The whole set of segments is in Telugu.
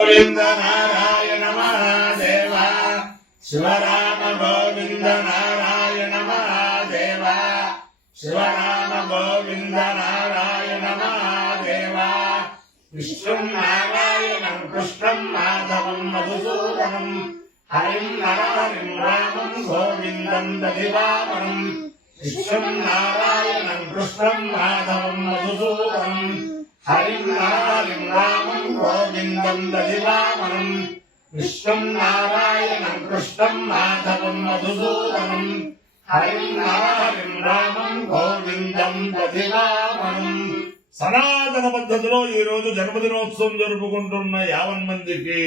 గోవింద నారాయణ మహాదేవ శివరామ గోవింద నారాయణ మహాదేవ శివరామ గోవింద నారాయణ మహాదేవ విష్ణుం నారాయణం కృష్ణం మాధవం మధుసూదనం. హరిం నరహరిం రామం గోవిందం దదివామనం విష్ణుం నారాయణం కృష్ణం మాధవం మధుసూదనం. హరిం నరహరిం రామం గోవిందం దదివామనం విష్ణుం నారాయణం కృష్ణం మాధవం మధుసూదనం. హరిం నరహరిం రామం గోవిందం దదివామనం సనాతన పద్ధతిలో ఈ రోజు జన్మదినోత్సవం జరుపుకుంటున్న యావన్ మందికి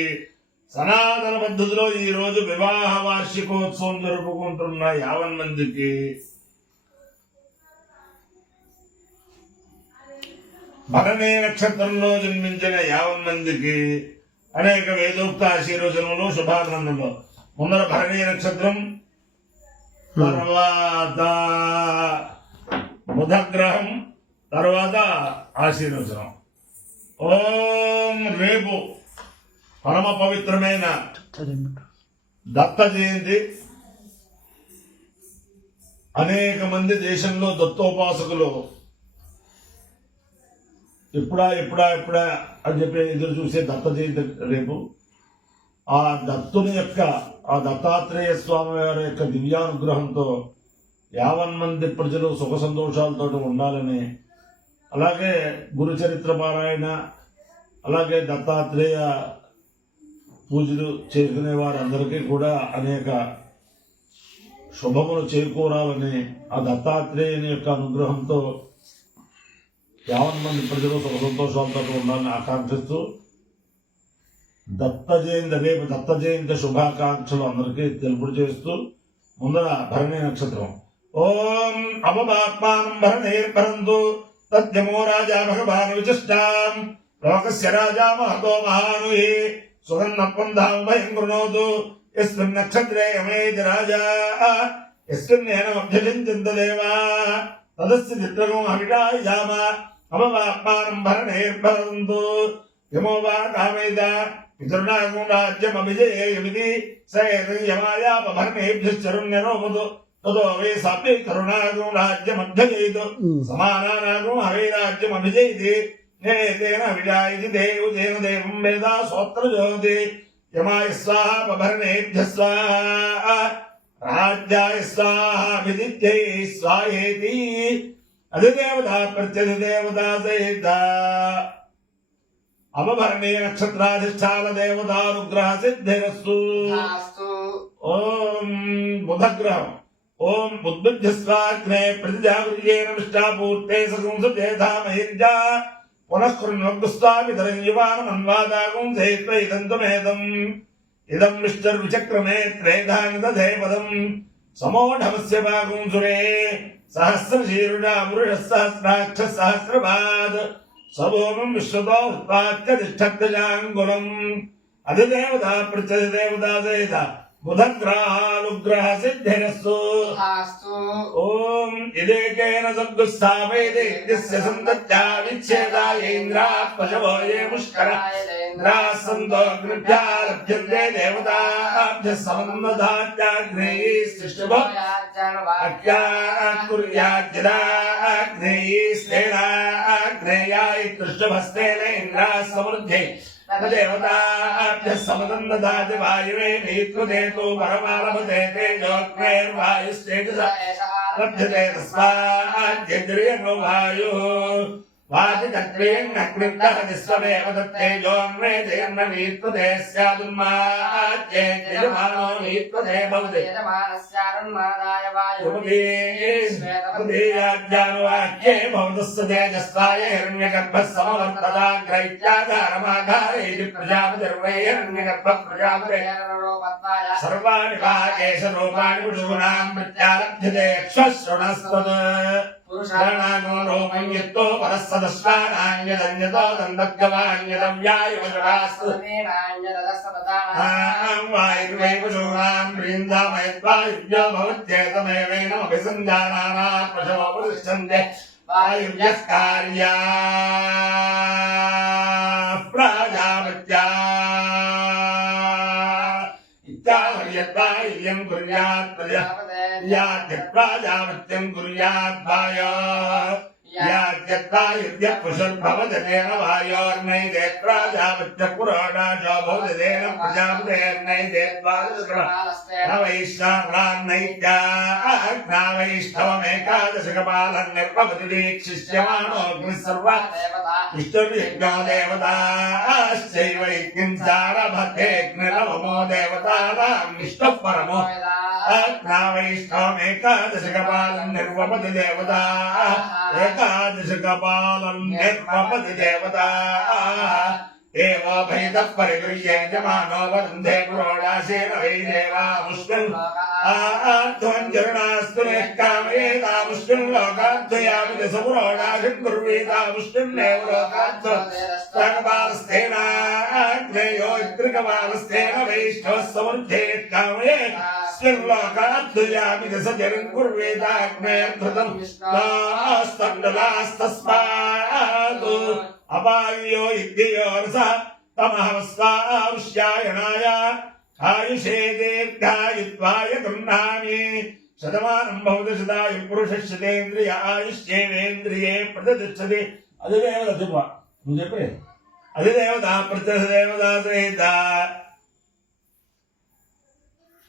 సనాతన పద్ధతిలో ఈ రోజు వివాహ వార్షికోత్సవం జరుపుకుంటున్న యావన్ మందికి భరణీ నక్షత్రంలో జన్మించిన యావన్ మందికి అనేక వేదోక్త ఆశీర్వచనములు శుభానందములు. ముందర భరణీ నక్షత్రం తర్వాత బుధగ్రహం తర్వాత ఆశీర్వచనం. ఓం రేపు పరమ పవిత్రమైన దత్త జయంతి అనేక మంది దేశంలో దత్తోపాసకులు ఎప్పుడా ఎప్పుడా ఎప్పుడా అని చెప్పి ఎదురు చూసే దత్త జయంతి రేపు. ఆ దత్తుని యొక్క ఆ దత్తాత్రేయ స్వామి వారి యొక్క దివ్యానుగ్రహంతో యావన్ మంది ప్రజలు సుఖ సంతోషాలతో ఉండాలని అలాగే గురు చరిత్ర పారాయణ అలాగే దత్తాత్రేయ పూజలు చేసుకునే వారందరికీ కూడా అనేక శుభములు చేకూరాలని ఆ దత్తాత్రేయుని యొక్క అనుగ్రహంతో యావన్ మంది ప్రజలు సుఖ సంతోషాలతో ఉండాలని ఆకాంక్షిస్తూ దత్త జయంతి రేపు దత్త జయంతి శుభాకాంక్షలు అందరికీ తెలుపుడు చేస్తూ ముందర భరణి నక్షత్రం. ఓం అపమాత్మానం భరణేర్భరంతు తద్యమో రాజా భగవాన్ విశిష్టాం. లోకస్య రాజా మహతో మహానుహి సుగంధపంధాం భయం కృణోతు. ఎస్మిన్ నక్షత్రే యమేతి రాజా ఎస్మిన్ నేనమభ్యసించింత దేవా తదస్య చిత్రగం అవిడాయామ భరణేర్భరంతు యమో వా కామేద పితృనాగం రాజ్యమభిజయేమిది స యమాయాపభరణేభ్యశ్చరుణ్యనోపదు తదో వే సాపే కరుణాగం రాజ్యమభ్యజయితు సమానానాగం హవే రాజ్యమభిజయితి నేతేన విజాయితి దేవతేన దేవం వేద సోత్ర జ్యోతి యమాయ స్వాహపభరణేభ్య స్వాహ రాజ్యాయ స్వాహాభిదిత్యై స్వాహేతి అధిదేవత ప్రత్యధిదేవత సహిత అవభరణీయ నక్షత్రాధిష్టాన దేవతానుగ్రహ సిద్ధిరస్సు ఓం బుధగ్రహం ఓం బుద్ధిస్వాగ్నే ప్రతిజాగుర్యేణ విష్టాపూర్తే సగుంసుచేధామహిర్జా పునఃకృన్వగ్స్వామితరం యువానమన్వాదాగం సేత్వ ఇదం త్వమేదం ఇదం మిస్టర్ విచక్రమే త్రేధానిదధేపదం సమోఢమస్య భాగం సురే సహస్రశీరుడా వృష సహస్రాక్ష సహస్రపాద్ సభోమం విశ్వతో ఉత్పాద్య తిష్టత్జాంగులం అధిదేవత ప్రత్యధిదేవత సహిత. బుధగ్రహానుగ్రహ సిద్ధిరస్సు ఓం ఇదేకేన సద్గుస్థాపయతే యస్య సంతత్యా విచ్ఛేదాయ ఇంద్రాత్ పశవో ఏ ముష్కర. ఇంద్రాः సంతో గృభ్యా లభ్యంతే దేవతాభ్యः సమన్వదాత్యాగ్నేయైస్తిష్టభో అగ్నేయైస్తేనాగ్నేయాయ కృష్ణభస్తేన ఇంద్రాः సమృద్ధే. దేవతాభ్యः సమదన్నదాతి వాయువే నీత్రుదేతు పరమారభతే తేజోగ్నేర్వాయుస్తేజస లభ్యతే తస్మాద్యద్రియో వాయుः. వాదితత్వేన్నక్లిప్తः విశ్వమేవ తత్తేజోన్మే తేన్న నీత్వతే స్యాదున్మాద్యేజమానో నీత్వతే భవతి జ్ఞానవాక్యే భవతస్య తేజస్వాయ హిరణ్యగర్భः సమవర్తదాగ్రైత్యాధారమాధారేతి ప్రజాపతిర్వై హిరణ్యగర్భः ప్రజాపతే సర్వాణి వాగేశ రూపాణి పుషూనాం ప్రత్యారభ్యతే శ్వశృణస్తద్ పురుషాణాగో రూపం యత్తో పురుషాణానో రూపంయత్తో పరస్సదశ్వానాంజదన్యతో దండగ్యవాంజదవ్యాయుజరాస్తుర్వేపుశూనాం బృందామయత్వాయుజ్యో భవత్యేతమేవేనమభిసంధానాత్మశమోపతిష్టందే వాయుజస్ కార్యా ప్రజాపత్యా. ఇత్యాహర్యత్వా ఇయం కుర్యాత్ ప్రజాపతి యాత్వాజామృత్యం గురుయాద్వాయో పుషద్భవదేనవాయోర్నై దేత్రాజామృత్య పురోడాశో భవదేన ప్రజాపతేర్నై దేత్వాైష్ణవమేకాదశకపాలం నిర్భవతి వీక్షిష్యమాణోగ్ని సర్వ విష్ణుర్యజ్ఞో దేవతాశ్చైవ యజ్ఞం సారభతేగ్నిరవమో దేవతానాం విష్ణుః పరమో ఏకాదశకపాలం నిర్వపతి దేవత ఏకాదశకపాలం నిర్వపతి దేవత ఏవోభైత పరిగృహ్యేజమానో వరుంధే పురోడాశేన వై దేవాముష్ణుల్ ఆధ్వంజరుణాస్తు నిష్కామయేతాముష్ణుల్ లోకాద్వయామితి సపురోడాశం కుర్వీతాముష్ణుల్లేవ లోకాద్వస్తేనాగ్నేయోగ్రికపాలస్థేన వైష్ణవ సమర్థే కామయేత్ శ్రీర్లోకాద్దుయామి దశజరం కుర్వేదాగ్నేధృతం తాస్తన్నలాస్తస్మాతు అపాయో యజ్ఞయోరస తమహవస్వాష్యాయణాయ ఆయుషే దీర్ఘాయుత్వాయ గృహ్ణామి శతమానం భౌదశదాయ పురుషశతేంద్రియ ఆయుష్యేంద్రియే ప్రతిష్టది అధిదేవత నువ్వు చెప్పే అధిదేవత ప్రత్యక్ష దేవత సహిత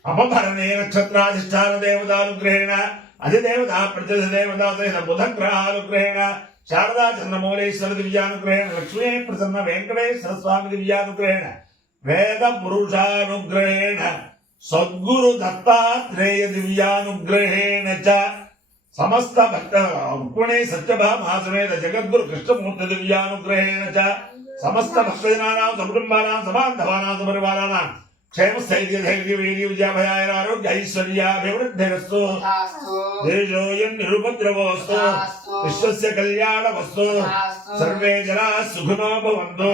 అపభరణే నక్షత్రాధిష్టాన దేవతానుగ్రహేణ అధిదేవత దేవత ప్రత్యక్ష దేవత బుధ గ్రహానుగ్రహేణ శారదా చంద్రమౌళేశ్వర దివ్యానుగ్రహేణ లక్ష్మీ ప్రసన్న వెంకటేశ్వర స్వామి దివ్యానుగ్రహేణ వేద పురుషానుగ్రహేణ సద్గురు దత్తాత్రేయ దివ్యానుగ్రహేణ చ. సమస్త భక్త రుక్మిణి సత్యభామాసమేత జగద్గురు కృష్ణమూర్తి దివ్యానుగ్రహేణ చ. సమస్త భక్తజనానాం సకుటుంబానాం సమాంధవానాం సపరివారాణాం క్షేమ స్థైర్య ధైర్య వీర్య విజయాభయాయ ఆరోగ్య ఐశ్వర్యాభివృద్ధిరస్తు దేశోయం నిరుపద్రవోస్తు విశ్వస్య కళ్యాణమస్తు సర్వే జనా సుఖినో భవంతు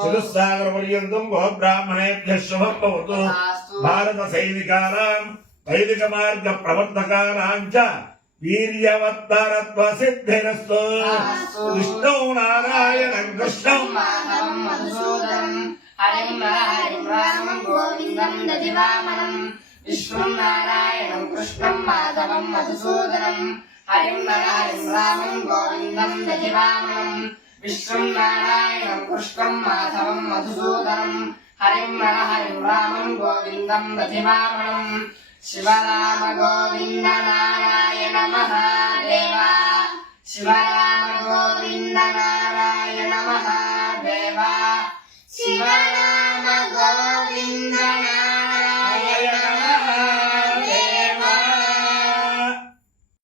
చతుస్సాగర పర్యంతం గో బ్రాహ్మణేభ్య శుభం భవతు భారత సైనికానాం వైదిక మార్గ ప్రవర్తకానాం చ వీర్యవత్తరత్వ సిద్ధిరస్తు విష్ణు నారాయణం కృష్ణం హరిం రామం గోవిందం దదివామనం విష్ణుం నారాయణం కృష్ణం మాధవం మధుసూదనం. హరిం నర హరిం రామం గోవిందం దదివామనం విష్ణుం నారాయణం కృష్ణం మాధవం మధుసూదనం. హరిం హరిం రామం గోవిందం దదివామనం శివరామ గోవింద నారాయణ మహాదేవా. శివరామ గోవింద